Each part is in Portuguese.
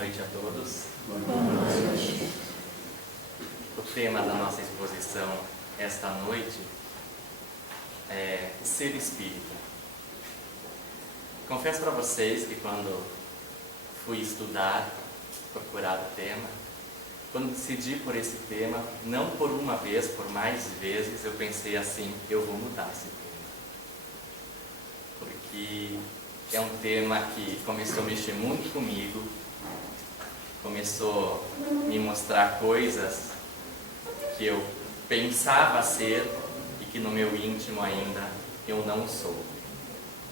noite a todos. Boa noite. O tema da nossa exposição esta noite é ser espírita. Confesso para vocês que quando fui estudar, procurar o tema, quando decidi por esse tema, não por uma vez, por mais vezes, eu pensei assim, eu vou mudar esse tema. Porque é um tema que começou a mexer muito comigo, começou a me mostrar coisas que eu pensava ser e que no meu íntimo ainda eu não sou.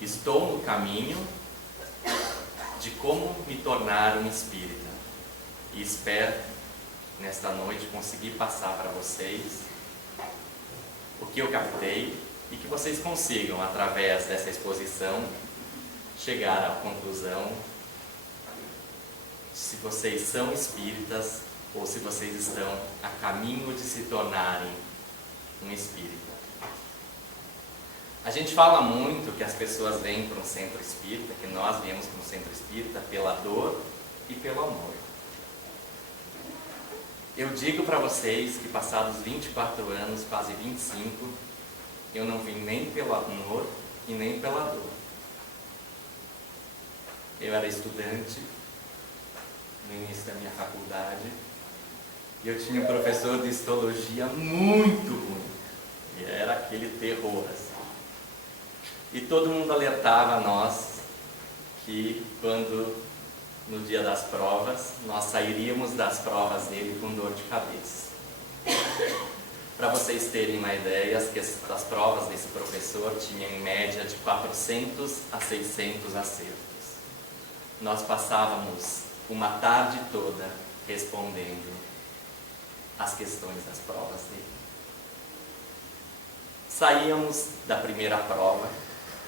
Estou no caminho de como me tornar um espírita e espero nesta noite conseguir passar para vocês o que eu captei e que vocês consigam, através dessa exposição, chegar à conclusão se vocês são espíritas ou se vocês estão a caminho de se tornarem um espírita. A gente fala muito que as pessoas vêm para um centro espírita, que nós viemos para um centro espírita pela dor e pelo amor. Eu digo para vocês que passados 24 anos, quase 25, eu não vim nem pelo amor e nem pela dor. Eu era estudante no início da minha faculdade e eu tinha um professor de histologia muito ruim. E era aquele terror assim. E todo mundo alertava a nós que quando no dia das provas, nós sairíamos das provas dele com dor de cabeça. Para vocês terem uma ideia, as provas desse professor tinham em média de 400 a 600 acertos. Nós passávamos uma tarde toda respondendo as questões das provas dele. Saíamos da primeira prova,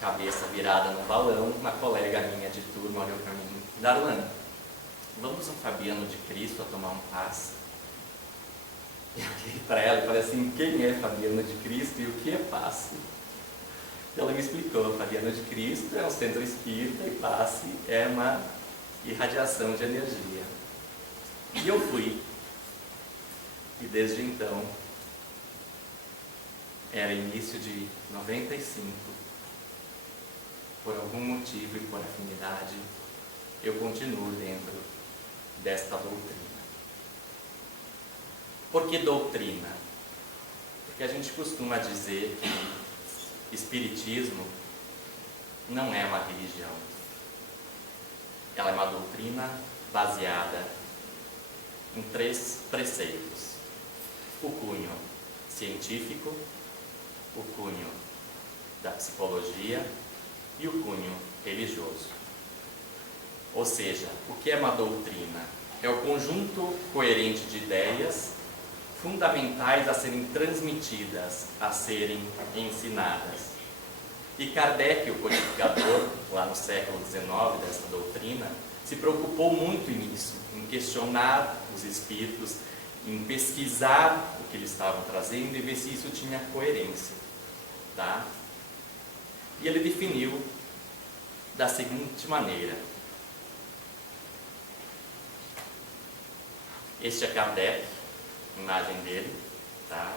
cabeça virada no balão, uma colega minha de turma olhou para mim: Darlan, vamos ao Fabiano de Cristo a tomar um passe? Eu olhei para ela e falei assim: quem é Fabiano de Cristo e o que é passe? Ela me explicou: Fabiano de Cristo é um centro espírita e passe é uma irradiação de energia. E eu fui. E desde então, era início de 95, por algum motivo e por afinidade, eu continuo dentro desta doutrina. Por que doutrina? Porque a gente costuma dizer que espiritismo não é uma religião. Ela é uma doutrina baseada em 3 preceitos: o cunho científico, o cunho da psicologia e o cunho religioso. Ou seja, o que é uma doutrina? É o conjunto coerente de ideias fundamentais a serem transmitidas, a serem ensinadas. E Kardec, o codificador, lá no século XIX dessa doutrina, se preocupou muito nisso, em questionar os espíritos, em pesquisar o que eles estavam trazendo e ver se isso tinha coerência. Tá? E ele definiu da seguinte maneira. Este é Kardec, imagem dele, tá?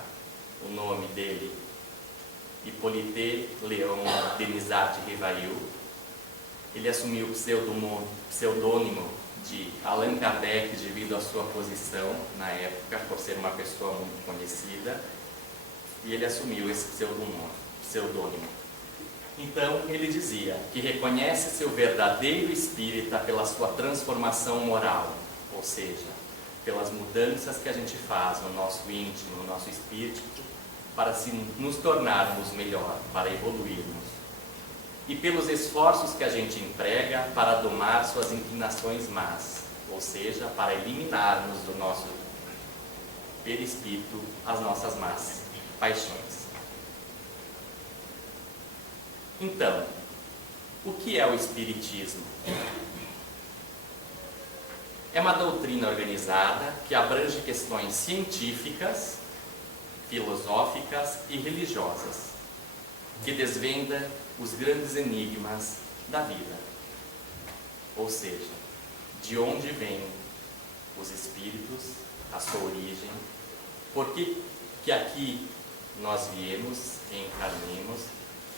O nome dele, Hippolyte Léon Denisard Rivail. Ele assumiu o pseudônimo de Allan Kardec devido à sua posição na época, por ser uma pessoa muito conhecida, e ele assumiu esse pseudônimo. Então, ele dizia que reconhece seu verdadeiro espírita pela sua transformação moral, ou seja, pelas mudanças que a gente faz no nosso íntimo, no nosso espírito, para nos tornarmos melhor, para evoluirmos. E pelos esforços que a gente emprega para domar suas inclinações más, ou seja, para eliminarmos do nosso perispírito as nossas más paixões. Então, o que é o Espiritismo? É uma doutrina organizada que abrange questões científicas, filosóficas e religiosas, que desvenda os grandes enigmas da vida. Ou seja, de onde vêm os espíritos, a sua origem, por que aqui nós viemos, reencarnemos,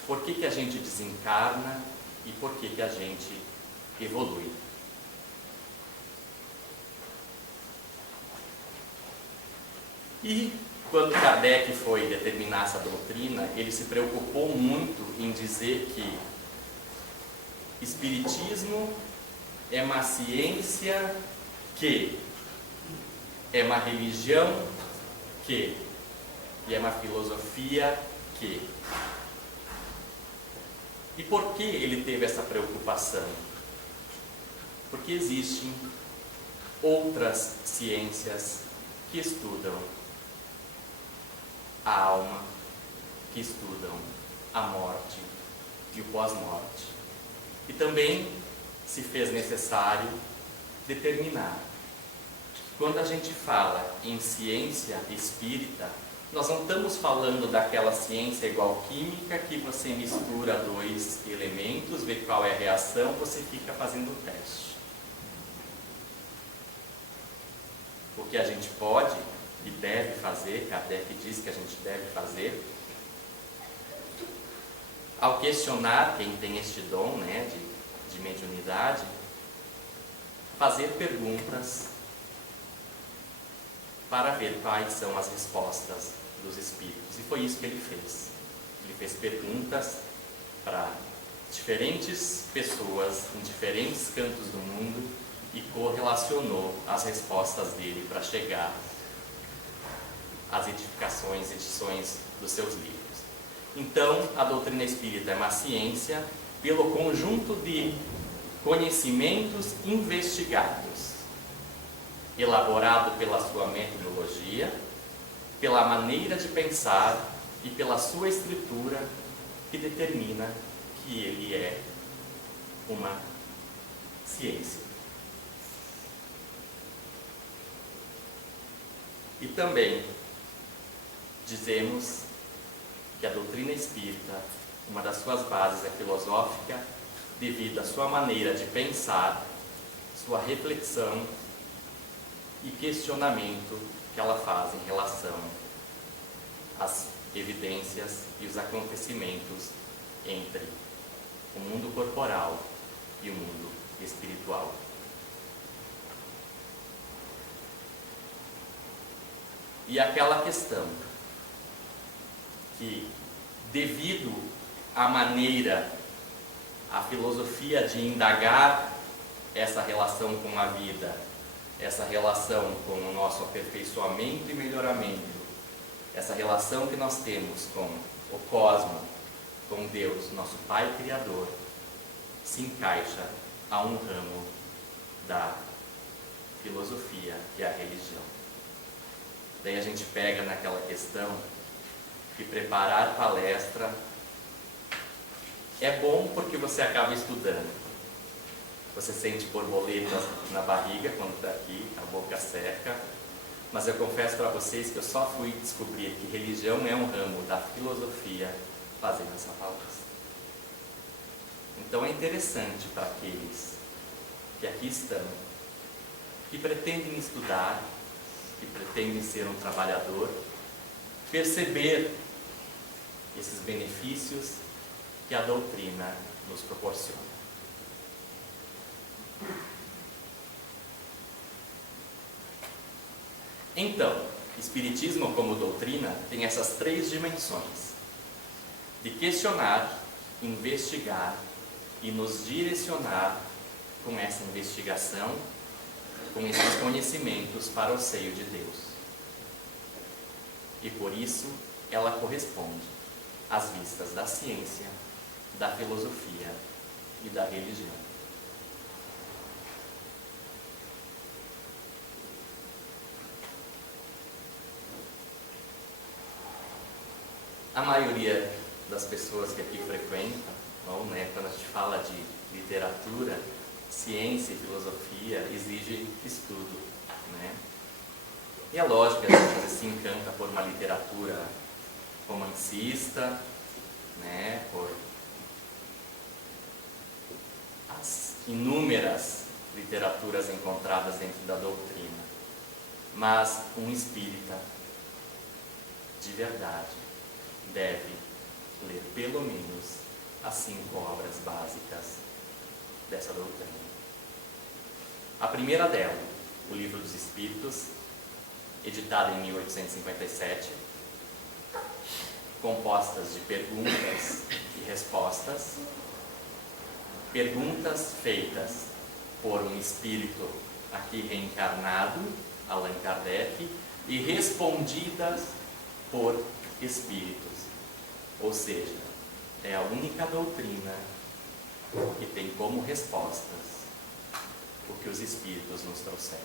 por que a gente desencarna e por que a gente evolui. E quando Kardec foi determinar essa doutrina, ele se preocupou muito em dizer que Espiritismo é uma ciência que, é uma religião que, e é uma filosofia que. E por que ele teve essa preocupação? Porque existem outras ciências que estudam a alma, que estudam a morte e o pós-morte. E também se fez necessário determinar. Quando a gente fala em ciência espírita, nós não estamos falando daquela ciência igual química que você mistura dois elementos, vê qual é a reação, você fica fazendo o teste. O que a gente pode e deve fazer, Kardec diz que a gente deve fazer, ao questionar quem tem este dom, né, de mediunidade, fazer perguntas para ver quais são as respostas dos espíritos. E foi isso que ele fez. Ele fez perguntas para diferentes pessoas em diferentes cantos do mundo e correlacionou as respostas dele para chegar às edições dos seus livros. Então, a doutrina espírita é uma ciência pelo conjunto de conhecimentos investigados, elaborado pela sua metodologia, pela maneira de pensar e pela sua estrutura, que determina que ele é uma ciência. E também dizemos que a doutrina espírita, uma das suas bases é filosófica, devido à sua maneira de pensar, sua reflexão e questionamento que ela faz em relação às evidências e os acontecimentos entre o mundo corporal e o mundo espiritual. E aquela questão que, devido à maneira, à filosofia de indagar essa relação com a vida, essa relação com o nosso aperfeiçoamento e melhoramento, essa relação que nós temos com o cosmos, com Deus, nosso Pai Criador, se encaixa a um ramo da filosofia, que é a religião. Daí a gente pega naquela questão que preparar palestra é bom porque você acaba estudando. Você sente borboletas na barriga quando está aqui, a boca seca. Mas eu confesso para vocês que eu só fui descobrir que religião é um ramo da filosofia fazendo essa palestra. Então é interessante para aqueles que aqui estão, que pretendem estudar, que pretendem ser um trabalhador, perceber esses benefícios que a doutrina nos proporciona. Então, Espiritismo como doutrina tem essas três dimensões: de questionar, investigar e nos direcionar com essa investigação, com esses conhecimentos para o seio de Deus. E por isso ela corresponde às vistas da ciência, da filosofia e da religião. A maioria das pessoas que aqui frequentam, ou, né, quando a gente fala de literatura, ciência e filosofia, exige estudo, né? E é lógico que a gente às vezes se encanta por uma literatura romancista, né, por as inúmeras literaturas encontradas dentro da doutrina, mas um espírita de verdade deve ler pelo menos as 5 obras básicas dessa doutrina. A primeira dela, o Livro dos Espíritos, editado em 1857, compostas de perguntas e respostas, perguntas feitas por um espírito aqui reencarnado, Allan Kardec, e respondidas por espíritos. Ou seja, é a única doutrina que tem como respostas o que os espíritos nos trouxeram.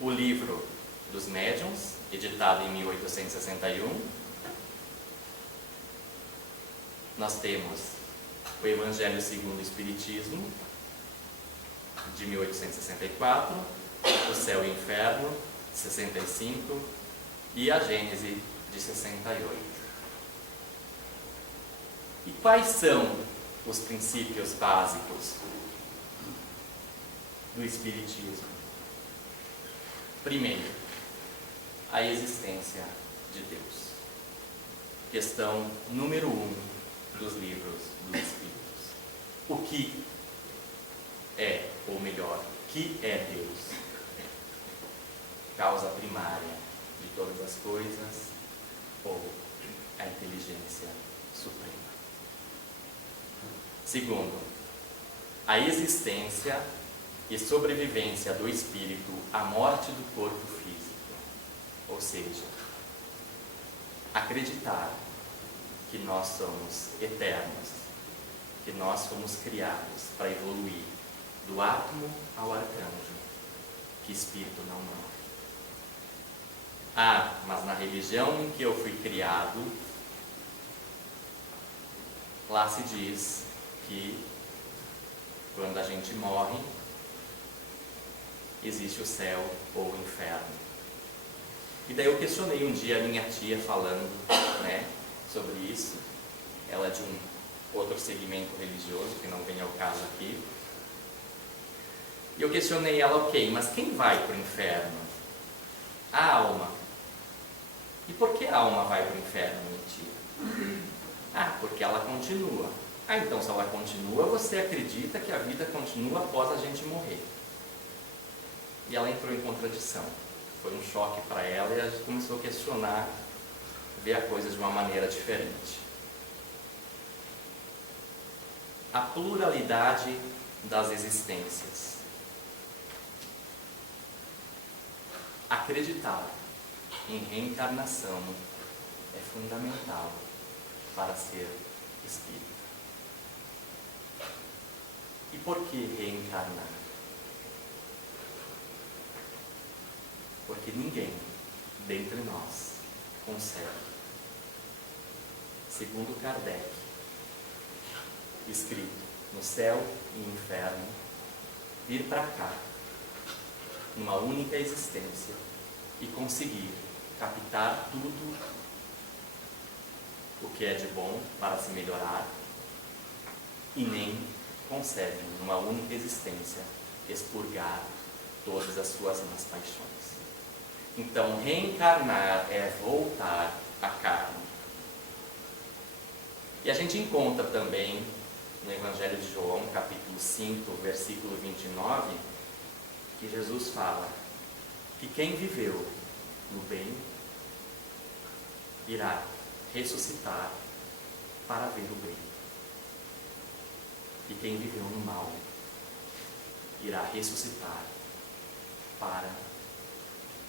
O Livro dos Médiuns, editado em 1861, nós temos o Evangelho segundo o Espiritismo, de 1864, o Céu e o Inferno, de 65, e a Gênese, de 68. E quais são os princípios básicos do Espiritismo? Primeiro, a existência de Deus. Questão número 1 dos livros dos Espíritos. O que é, ou melhor, que é Deus? Causa primária de todas as coisas ou a inteligência suprema? Segundo, a existência e sobrevivência do espírito à morte do corpo físico. Ou seja, acreditar que nós somos eternos, que nós fomos criados para evoluir do átomo ao arcanjo, que espírito não morre. Ah, mas na religião em que eu fui criado, lá se diz que quando a gente morre, existe o céu ou o inferno. E daí eu questionei um dia a minha tia falando, sobre isso. Ela é de um outro segmento religioso, que não vem ao caso aqui. E eu questionei ela, ok, mas quem vai para o inferno? A alma. E por que a alma vai para o inferno, minha tia? Ah, porque ela continua. Ah, então se ela continua, você acredita que a vida continua após a gente morrer. E ela entrou em contradição. Foi um choque para ela e a gente começou a questionar, ver a coisa de uma maneira diferente. A pluralidade das existências. Acreditar em reencarnação é fundamental para ser espírita. E por que reencarnar? Porque ninguém dentre nós consegue, segundo Kardec, escrito no céu e inferno, vir para cá, numa única existência, e conseguir captar tudo o que é de bom para se melhorar, e nem consegue, numa única existência, expurgar todas as suas más paixões. Então, reencarnar é voltar à carne. E a gente encontra também no Evangelho de João, capítulo 5, versículo 29, que Jesus fala que quem viveu no bem irá ressuscitar para ver o bem. E quem viveu no mal irá ressuscitar para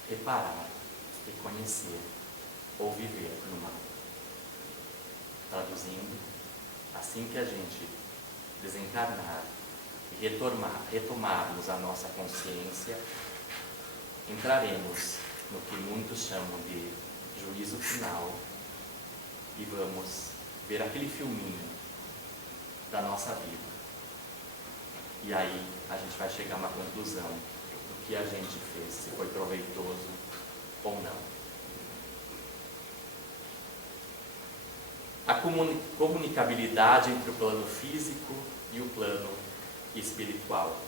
reparar e conhecer ou viver no mal. Traduzindo, assim que a gente desencarnar e retomarmos a nossa consciência, entraremos no que muitos chamam de juízo final e vamos ver aquele filminho da nossa vida. E aí a gente vai chegar a uma conclusão do que a gente fez, se foi proveitoso ou não. A comunicabilidade entre o plano físico e o plano espiritual,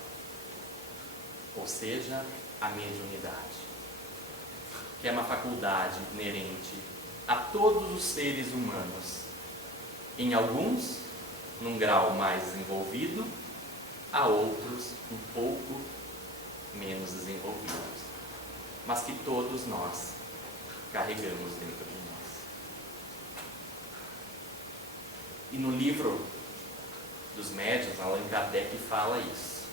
ou seja, a mediunidade, que é uma faculdade inerente a todos os seres humanos, em alguns num grau mais desenvolvido, a outros um pouco menos desenvolvidos, mas que todos nós carregamos dentro de nós. E no livro dos médiuns, Allan Kardec fala isso,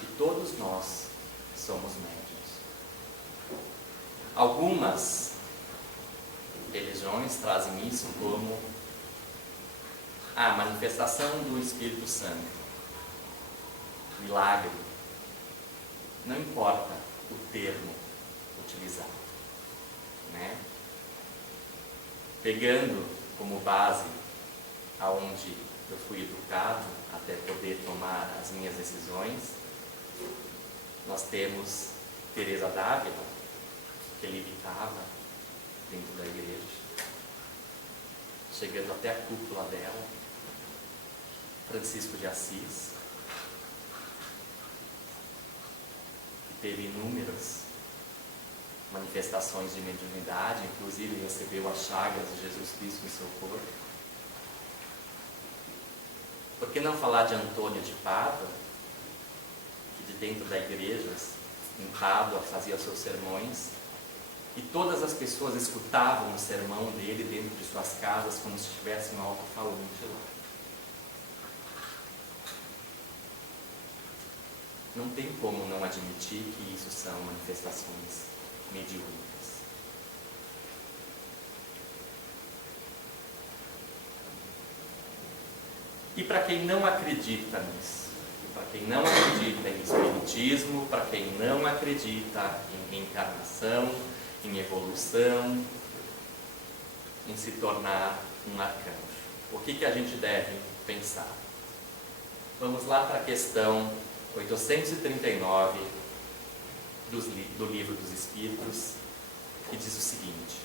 que todos nós somos médiuns. Algumas religiões trazem isso como a manifestação do Espírito Santo, milagre. Não importa o termo utilizado, né? Pegando como base aonde eu fui educado até poder tomar as minhas decisões, nós temos Teresa d'Ávila, que levitava dentro da igreja, chegando até a cúpula dela. Francisco de Assis, que teve inúmeras manifestações de mediunidade, inclusive recebeu as chagas de Jesus Cristo em seu corpo. Por que não falar de Antônio de Pádua, que de dentro da igreja, em Pádua, fazia seus sermões, e todas as pessoas escutavam o sermão dele dentro de suas casas como se estivesse um alto-falante lá. Não tem como não admitir que isso são manifestações mediúnicas. E para quem não acredita nisso, para quem não acredita em espiritismo, para quem não acredita em reencarnação, em evolução, em se tornar um arcanjo, o que a gente deve pensar? Vamos lá para a questão 839 do Livro dos Espíritos, que diz o seguinte: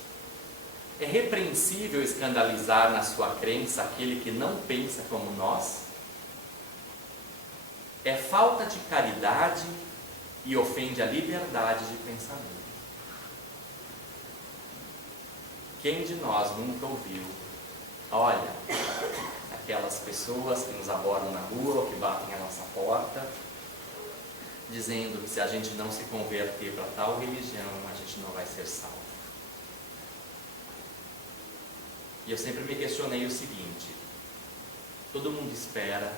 é repreensível escandalizar na sua crença aquele que não pensa como nós? É falta de caridade e ofende a liberdade de pensamento. Quem de nós nunca ouviu, olha, aquelas pessoas que nos abordam na rua ou que batem a nossa porta, dizendo que se a gente não se converter para tal religião, a gente não vai ser salvo. E eu sempre me questionei o seguinte: todo mundo espera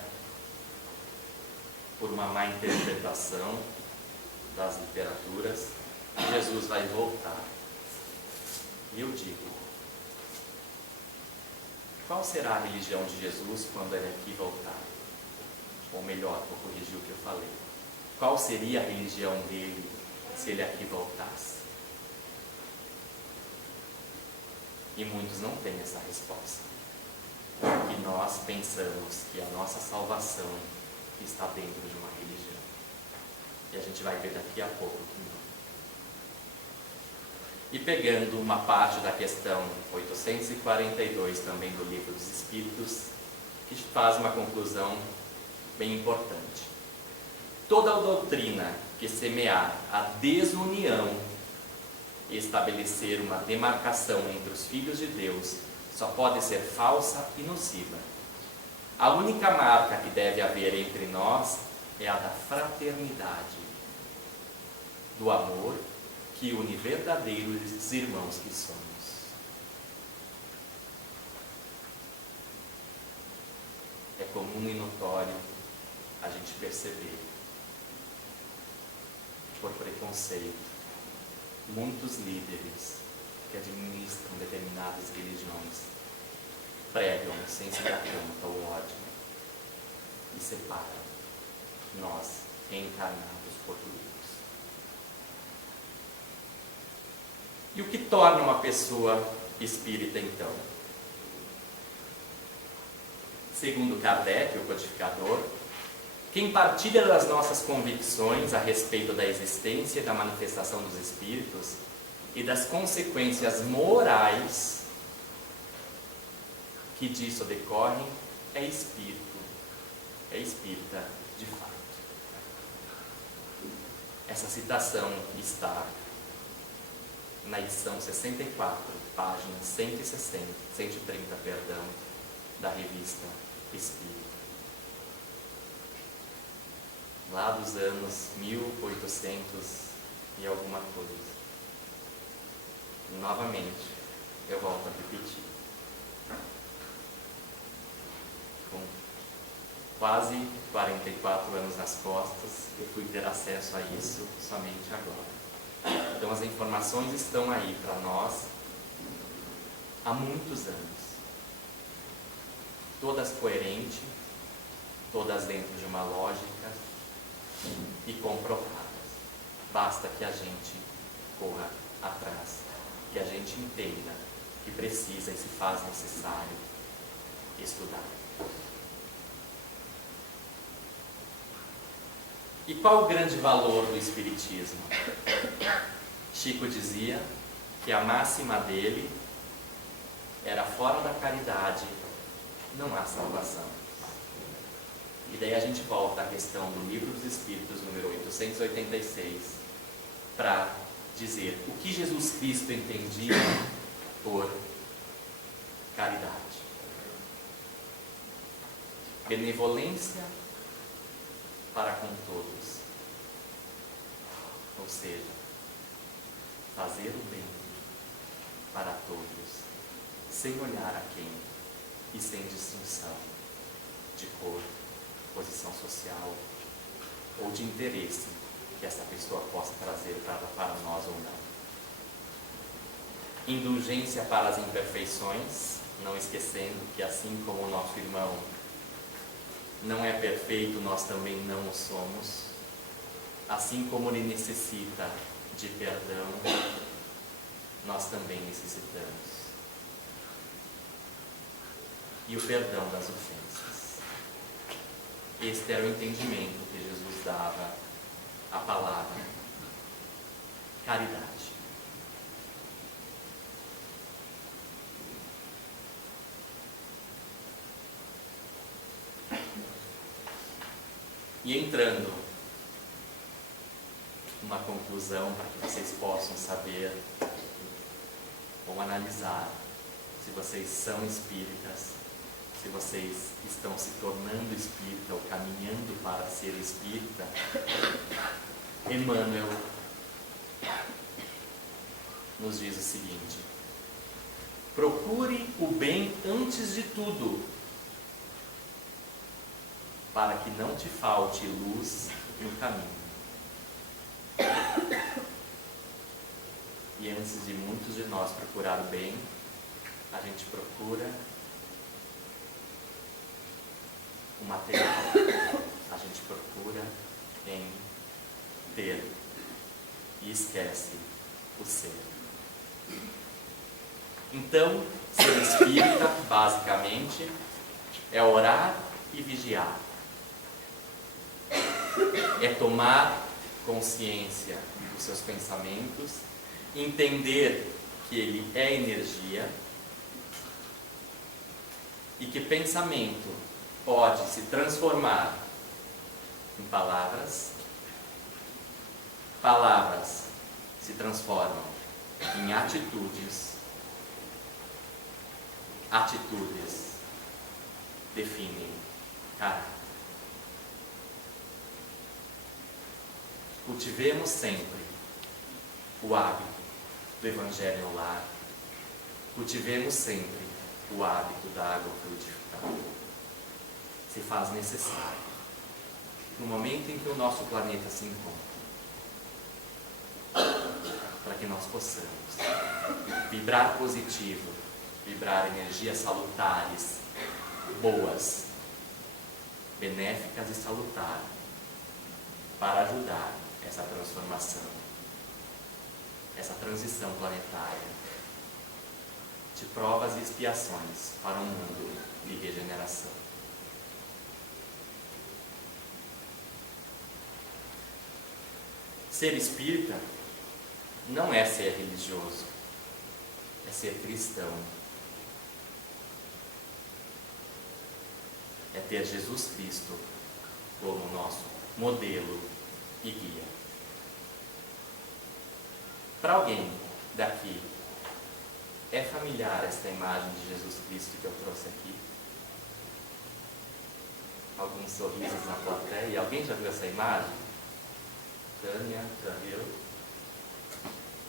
por uma má interpretação das literaturas que Jesus vai voltar. E eu digo, qual será a religião de Jesus quando ele aqui voltar? Ou melhor, vou corrigir o que eu falei. Qual seria a religião dele se ele aqui voltasse? E muitos não têm essa resposta. E nós pensamos que a nossa salvação está dentro de uma religião. E a gente vai ver daqui a pouco que não. E pegando uma parte da questão 842 também do Livro dos Espíritos, que faz uma conclusão bem importante. Toda a doutrina que semear a desunião e estabelecer uma demarcação entre os filhos de Deus só pode ser falsa e nociva. A única marca que deve haver entre nós é a da fraternidade, do amor que une verdadeiros irmãos que somos. É comum e notório a gente perceber, por preconceito, muitos líderes que administram determinadas religiões pregam sem se dar conta o ódio e separam nós, reencarnados por Deus. E o que torna uma pessoa espírita, então? Segundo Kardec, o codificador, quem partilha das nossas convicções a respeito da existência e da manifestação dos espíritos e das consequências morais que disso decorrem é espírito. é espírita de fato. Essa citação está na edição 64, página 130, da revista Espírita. Lá dos anos 1800 e alguma coisa. Novamente, eu volto a repetir. Com quase 44 anos nas costas, eu fui ter acesso a isso somente agora. Então as informações estão aí para nós há muitos anos. Todas coerentes, todas dentro de uma lógica e comprovadas. Basta que a gente corra atrás, que a gente entenda que precisa e se faz necessário estudar. E qual o grande valor do Espiritismo? Chico dizia que a máxima dele era: fora da caridade não há salvação. E daí a gente volta à questão do Livro dos Espíritos, número 886, para dizer o que Jesus Cristo entendia por caridade. Benevolência para com todos. Ou seja, fazer o bem para todos, sem olhar a quem e sem distinção de cor, posição social ou de interesse que essa pessoa possa trazer para nós ou não. Indulgência para as imperfeições, não esquecendo que assim como o nosso irmão não é perfeito, nós também não o somos. Assim como ele necessita de perdão, nós também necessitamos. E o perdão das ofensas. Este era o entendimento que Jesus dava à palavra caridade. E entrando numa conclusão para que vocês possam saber ou analisar se vocês são espíritas, se vocês estão se tornando espírita ou caminhando para ser espírita, Emmanuel nos diz o seguinte: procure o bem antes de tudo, para que não te falte luz no caminho. E antes de muitos de nós procurar o bem, a gente procura o material, a gente procura em ter e esquece o ser. Então, ser espírita, basicamente, é orar e vigiar. É tomar consciência dos seus pensamentos, entender que ele é energia e que pensamento pode se transformar em palavras, palavras se transformam em atitudes, atitudes definem caráter. Cultivemos sempre o hábito do Evangelho no lar. Cultivemos sempre o hábito da água fluidificada. Se faz necessário, no momento em que o nosso planeta se encontra, para que nós possamos vibrar positivo, vibrar energias salutares, boas, benéficas e salutares, para ajudar essa transformação, essa transição planetária de provas e expiações para um mundo de regeneração. Ser espírita não é ser religioso, é ser cristão. É ter Jesus Cristo como nosso modelo e guia. Para alguém daqui, é familiar esta imagem de Jesus Cristo que eu trouxe aqui? Alguns sorrisos na plateia. Alguém já viu essa imagem? Tânia, já viu?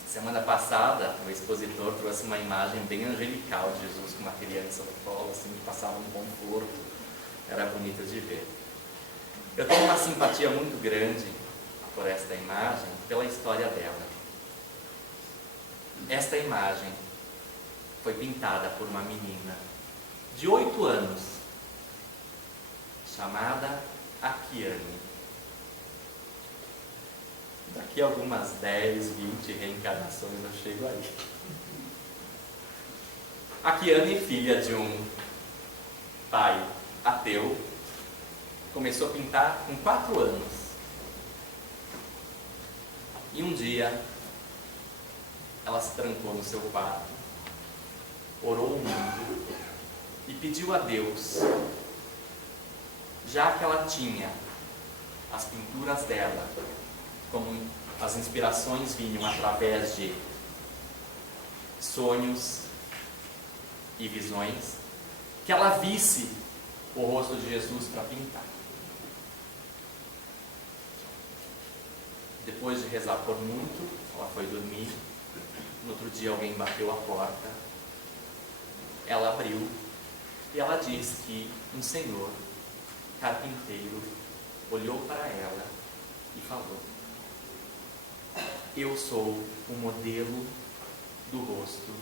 Semana passada, o expositor trouxe uma imagem bem angelical de Jesus com uma criança no colo, assim, que passava um conforto. Era bonita de ver. Eu tenho uma simpatia muito grande por esta imagem, pela história dela. Esta imagem foi pintada por uma menina de 8 anos, chamada Akiane. Daqui a algumas 10, 20 reencarnações eu chego aí. Akiane, filha de um pai ateu, começou a pintar com 4 anos. E um dia, ela se trancou no seu quarto, orou muito e pediu a Deus, já que ela tinha as pinturas dela, como as inspirações vinham através de sonhos e visões, que ela visse o rosto de Jesus para pintar. Depois de rezar por muito, ela foi dormir. No outro dia alguém bateu a porta. Ela abriu e ela diz que um senhor carpinteiro olhou para ela e falou: eu sou o modelo do rosto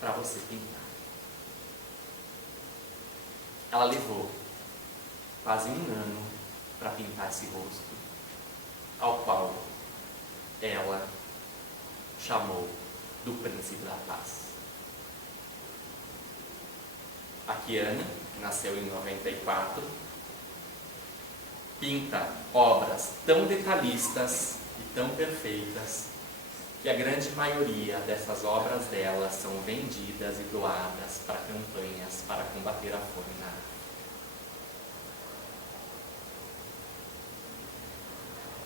para você pintar. Ela levou quase 1 ano para pintar esse rosto, ao qual ela chamou do Príncipe da Paz. Akiane, que nasceu em 94, pinta obras tão detalhistas e tão perfeitas que a grande maioria dessas obras dela são vendidas e doadas para campanhas para combater a fome na África.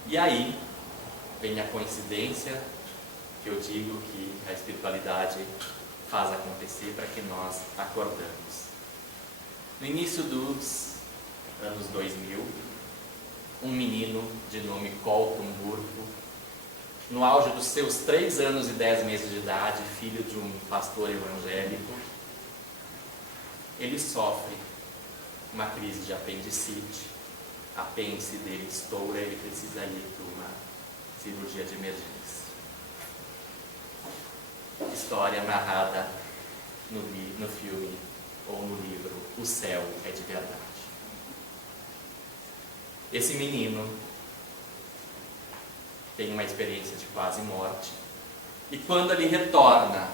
E aí vem a coincidência que eu digo que a espiritualidade faz acontecer para que nós acordamos. No início dos anos 2000, um menino de nome Colton Burpo, no auge dos seus 3 anos e 10 meses de idade, filho de um pastor evangélico, ele sofre uma crise de apendicite, a apêndice dele estoura e ele precisa ir para uma cirurgia de emergência. História narrada no filme ou no livro O Céu é de Verdade. Esse menino tem uma experiência de quase morte e quando ele retorna,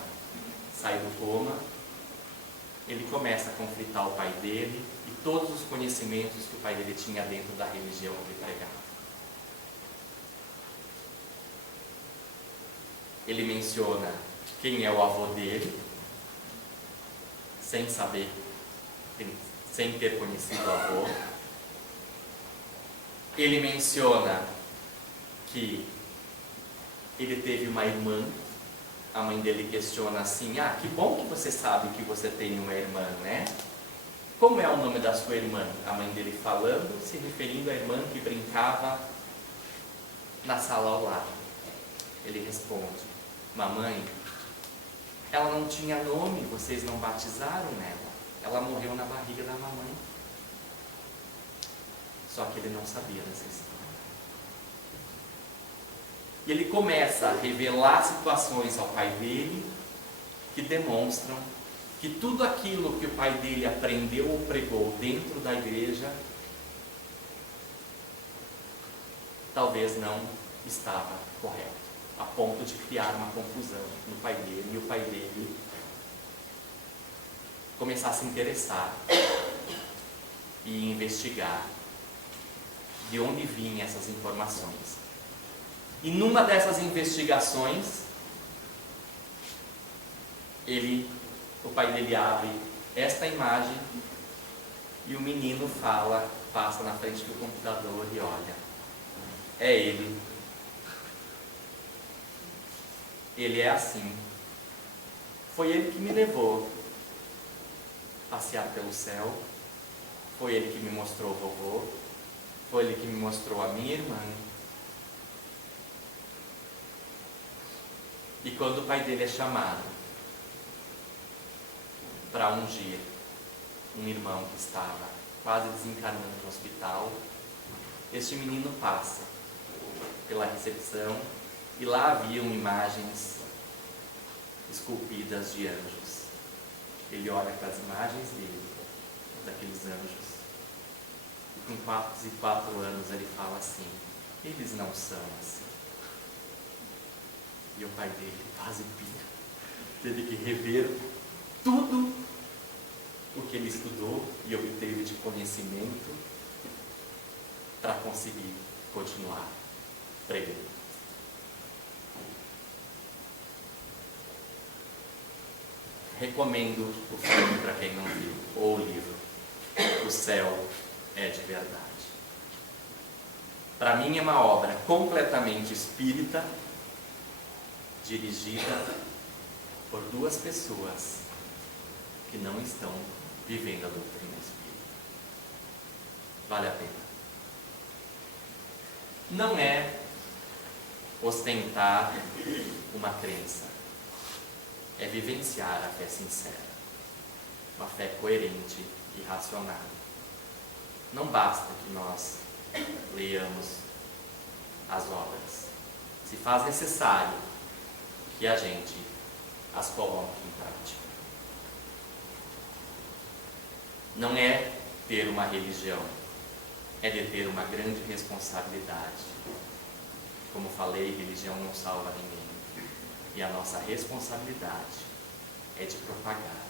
sai do coma, ele começa a conflitar o pai dele e todos os conhecimentos que o pai dele tinha dentro da religião que ele pregava. Ele menciona quem é o avô dele, sem saber, sem ter conhecido o avô. Ele menciona que ele teve uma irmã. A mãe dele questiona assim: ah, que bom que você sabe que você tem uma irmã, né? Como é o nome da sua irmã? A mãe dele falando, se referindo à irmã que brincava na sala ao lado. Ele responde: mamãe, ela não tinha nome, vocês não batizaram nela. Ela morreu na barriga da mamãe. Só que ele não sabia dessa história. E ele começa a revelar situações ao pai dele que demonstram que tudo aquilo que o pai dele aprendeu ou pregou dentro da igreja talvez não estava correto, a ponto de criar uma confusão no pai dele e o pai dele começar a se interessar e investigar de onde vinham essas informações. E numa dessas investigações, o pai dele abre esta imagem E o menino passa na frente do computador e olha. É ele. Ele é assim. Foi ele que me levou passear pelo céu. Foi ele que me mostrou o vovô. Foi ele que me mostrou a minha irmã. E quando o pai dele é chamado para ungir um irmão que estava quase desencarnando no hospital, este menino passa pela recepção e lá haviam imagens esculpidas de anjos. Ele olha para as imagens dele, daqueles anjos, e com 4 anos ele fala assim: eles não são assim. E o pai dele quase pira. Teve que rever tudo o que ele estudou e obteve de conhecimento para conseguir continuar pregando. Recomendo o filme para quem não viu, ou o livro. O Céu é de Verdade. Para mim é uma obra completamente espírita, dirigida por 2 pessoas que não estão vivendo a doutrina espírita. Vale a pena. Não é ostentar uma crença, é vivenciar a fé sincera, uma fé coerente e racional. Não basta que nós leiamos as obras, se faz necessário que a gente as coloque em prática. Não é ter uma religião, é de ter uma grande responsabilidade. Como falei, religião não salva ninguém. E a nossa responsabilidade é de propagar,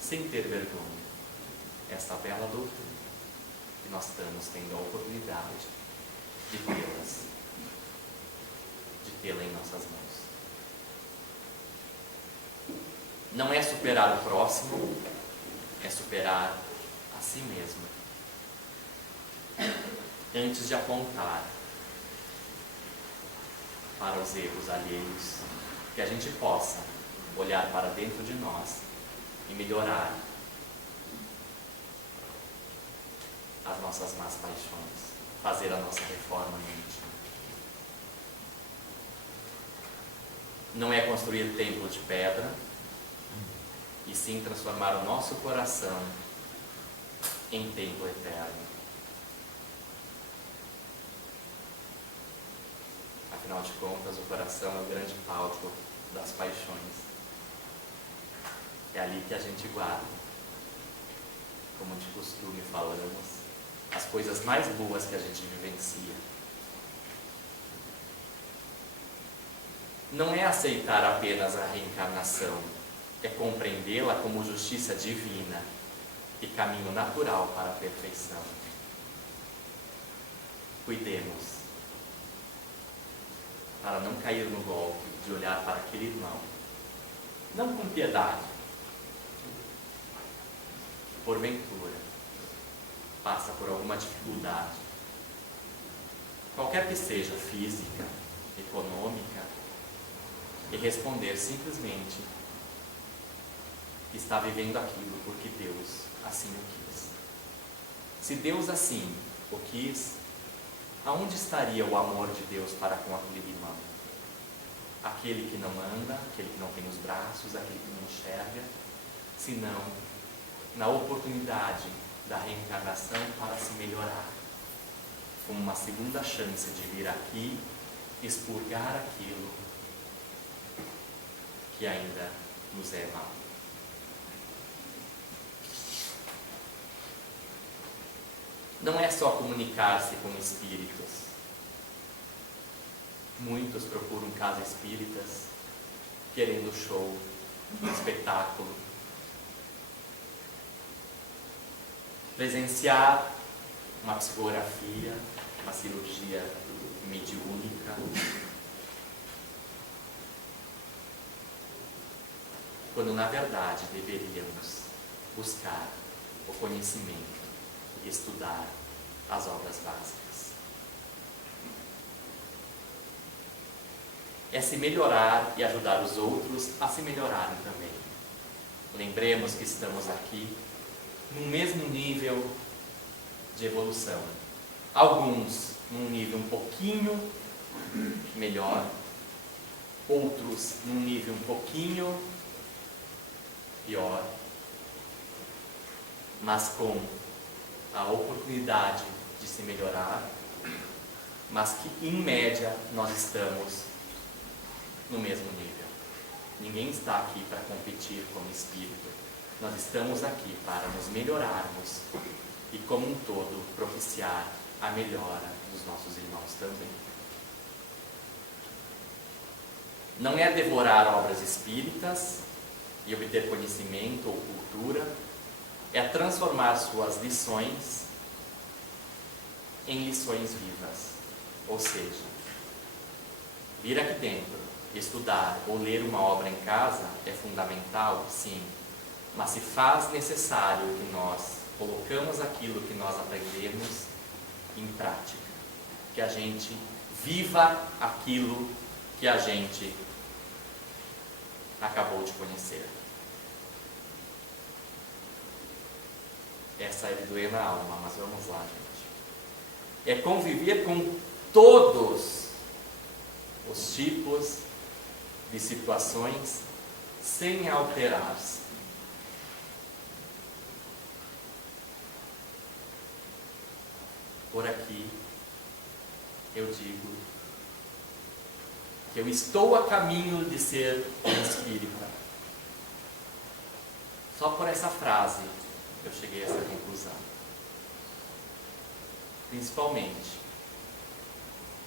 sem ter vergonha, esta bela doutrina que nós estamos tendo a oportunidade de tê-la em nossas mãos. Não é superar o próximo, é superar a si mesmo. Antes de apontar para os erros alheios, que a gente possa olhar para dentro de nós e melhorar as nossas más paixões, fazer a nossa reforma íntima. Não é construir templo de pedra, e sim transformar o nosso coração em templo eterno. Afinal de contas, o coração é o grande palco das paixões. É ali que a gente guarda, como de costume falamos, as coisas mais boas que a gente vivencia. Não é aceitar apenas a reencarnação, é compreendê-la como justiça divina e caminho natural para a perfeição. Cuidemos para não cair no golpe de olhar para aquele irmão, não com piedade, que porventura passa por alguma dificuldade, qualquer que seja, física, econômica, e responder simplesmente que está vivendo aquilo porque Deus assim o quis. Se Deus assim o quis, aonde estaria o amor de Deus para com aquele irmão? Aquele que não anda, aquele que não tem os braços, aquele que não enxerga, senão na oportunidade da reencarnação para se melhorar, como uma segunda chance de vir aqui expurgar aquilo que ainda nos é mal. Não é só comunicar-se com espíritos. Muitos procuram casas espíritas querendo show, espetáculo. Presenciar uma psicografia, uma cirurgia mediúnica. Quando na verdade deveríamos buscar o conhecimento estudar as obras básicas. É se melhorar e ajudar os outros a se melhorarem também. Lembremos que estamos aqui no mesmo nível de evolução. Alguns num nível um pouquinho melhor, outros num nível um pouquinho pior, mas com a oportunidade de se melhorar, mas que em média nós estamos no mesmo nível. Ninguém está aqui para competir como espírito. Nós estamos aqui para nos melhorarmos e, como um todo, propiciar a melhora dos nossos irmãos também. Não é devorar obras espíritas e obter conhecimento ou cultura, é transformar suas lições em lições vivas. Ou seja, vir aqui dentro, estudar ou ler uma obra em casa é fundamental, sim, mas se faz necessário que nós colocamos aquilo que nós aprendemos em prática, que a gente viva aquilo que a gente acabou de conhecer. Essa é de doer na alma, mas vamos lá, gente. É conviver com todos os tipos de situações sem alterar-se. Por aqui, eu digo que eu estou a caminho de ser um espírita. Só por essa frase eu cheguei a essa conclusão. Principalmente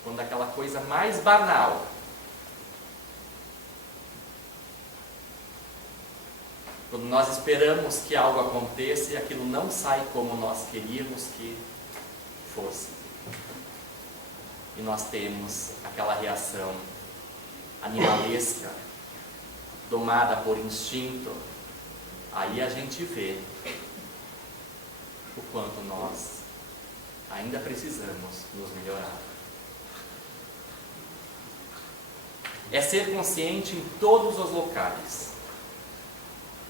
quando aquela coisa mais banal, quando nós esperamos que algo aconteça e aquilo não sai como nós queríamos que fosse. E nós temos aquela reação animalesca, domada por instinto. Aí a gente vê o quanto nós ainda precisamos nos melhorar. É ser consciente em todos os locais.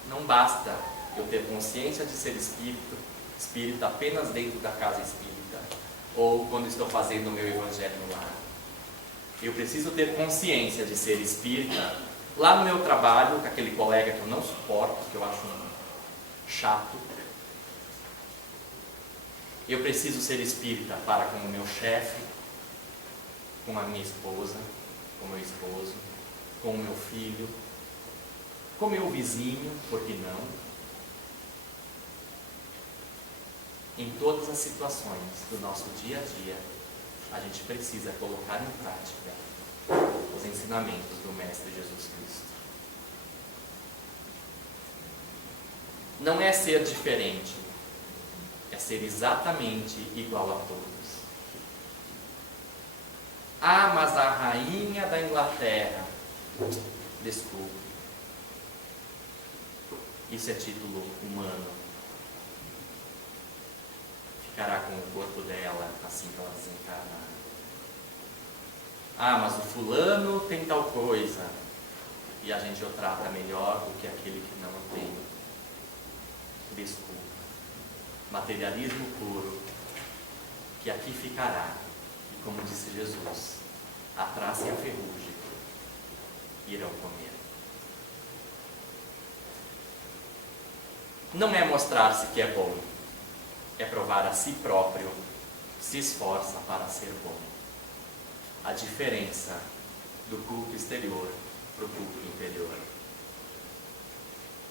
Não basta eu ter consciência de ser espírita apenas dentro da casa espírita, ou quando estou fazendo o meu evangelho no lar. Eu preciso ter consciência de ser espírita lá no meu trabalho, com aquele colega que eu não suporto, que eu acho chato. Eu preciso ser espírita para com o meu chefe, com a minha esposa, com o meu esposo, com o meu filho, com o meu vizinho, por que não? Em todas as situações do nosso dia a dia, a gente precisa colocar em prática os ensinamentos do Mestre Jesus Cristo. Não é ser diferente, é ser exatamente igual a todos. Ah, mas a rainha da Inglaterra, desculpe, isso é título humano. Ficará com o corpo dela assim que ela desencarnar. Ah, mas o fulano tem tal coisa e a gente o trata melhor do que aquele que não o tem. Desculpa. Materialismo puro, que aqui ficará. E como disse Jesus, a traça e a ferrugem irão comer. Não é mostrar-se que é bom, é provar a si próprio, se esforça para ser bom. A diferença do culto exterior para o culto interior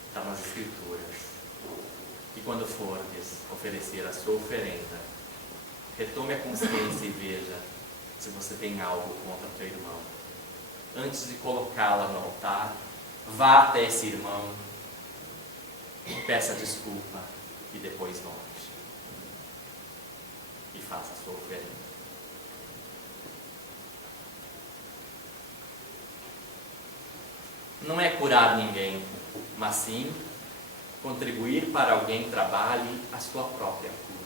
está nas Escrituras. E quando fordes oferecer a sua oferenda, retome a consciência e veja se você tem algo contra teu irmão. Antes de colocá-la no altar, vá até esse irmão, peça desculpa e depois volte. E faça a sua oferenda. Não é curar ninguém, mas sim contribuir para alguém trabalhe a sua própria cura.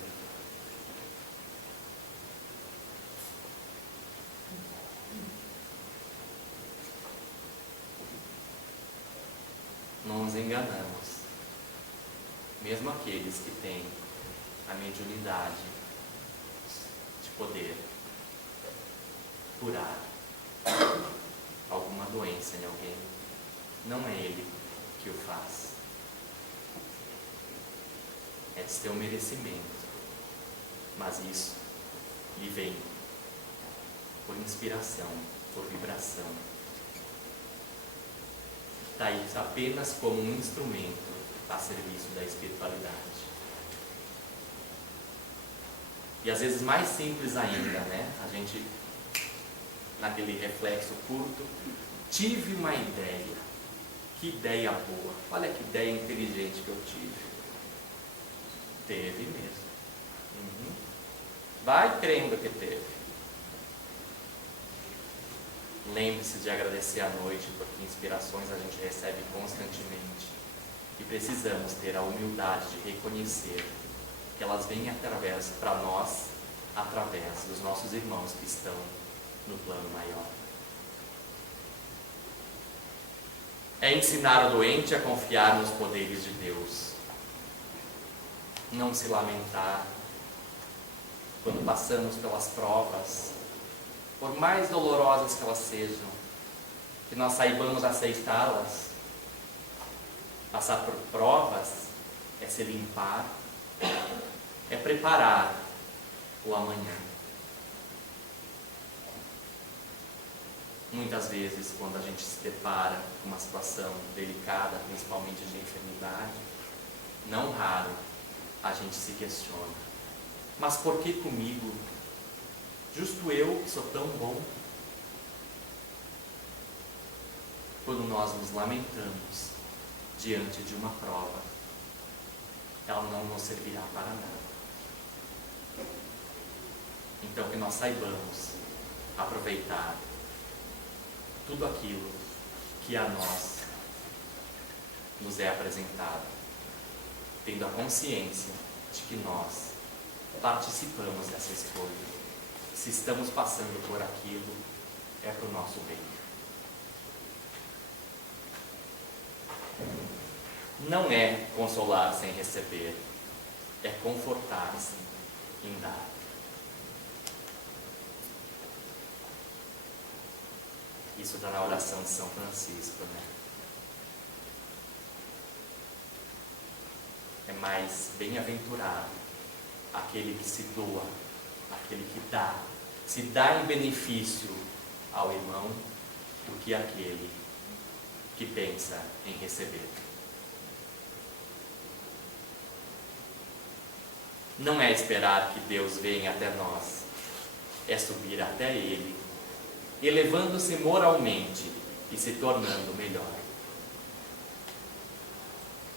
não nos enganamos. Mesmo aqueles que têm a mediunidade de poder curar alguma doença em alguém, não é ele que o faz. É de seu merecimento, mas isso lhe vem por inspiração, por vibração. Está aí apenas como um instrumento a serviço da espiritualidade. E às vezes mais simples ainda, né? A gente, naquele reflexo curto, tive uma ideia. Que ideia boa. Olha que ideia inteligente que eu tive. Teve mesmo. Vai crendo que teve. Lembre-se de agradecer à noite, porque inspirações a gente recebe constantemente. E precisamos ter a humildade de reconhecer que elas vêm para nós, através dos nossos irmãos que estão no plano maior. É ensinar o doente a confiar nos poderes de Deus. Não se lamentar quando passamos pelas provas, por mais dolorosas que elas sejam, que nós saibamos aceitá-las. Passar por provas é se limpar, é preparar o amanhã. Muitas vezes, quando a gente se depara com uma situação delicada, principalmente de enfermidade, não raro a gente se questiona: mas por que comigo? Justo eu que sou tão bom? Quando nós nos lamentamos diante de uma prova, ela não nos servirá para nada. Então que nós saibamos aproveitar tudo aquilo que a nós nos é apresentado, tendo a consciência de que nós participamos dessa escolha. Se estamos passando por aquilo, é para o nosso bem. Não é consolar sem receber, é confortar-se em dar. Isso está na oração de São Francisco, né? É mais bem-aventurado aquele que se doa, aquele que dá, se dá em benefício ao irmão, do que aquele que pensa em receber. Não é esperar que Deus venha até nós, é subir até Ele, elevando-se moralmente e se tornando melhor.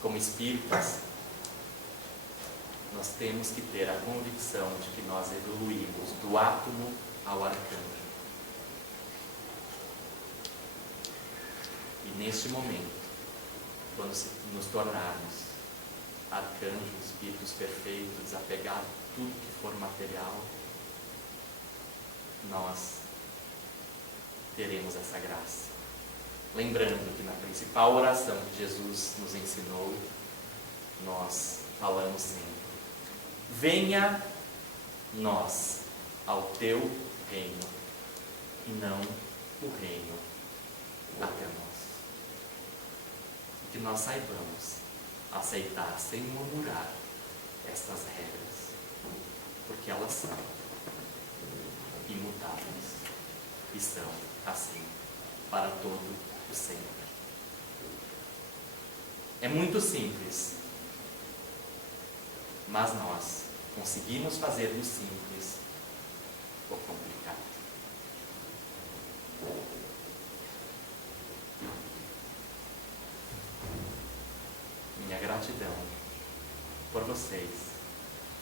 Como espíritas, nós temos que ter a convicção de que nós evoluímos do átomo ao arcanjo. E neste momento, quando nos tornarmos arcanjos, espíritos perfeitos, desapegados de tudo que for material, nós teremos essa graça. Lembrando que na principal oração que Jesus nos ensinou, nós falamos sempre: venha nós ao teu reino, e não o reino até nós. E que nós saibamos aceitar sem murmurar estas regras, porque elas são imutáveis e são assim para todo o sempre. É muito simples, mas nós conseguimos fazer do simples o complicado. Minha gratidão por vocês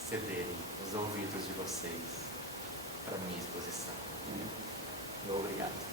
cederem os ouvidos de vocês para minha exposição. Obrigado.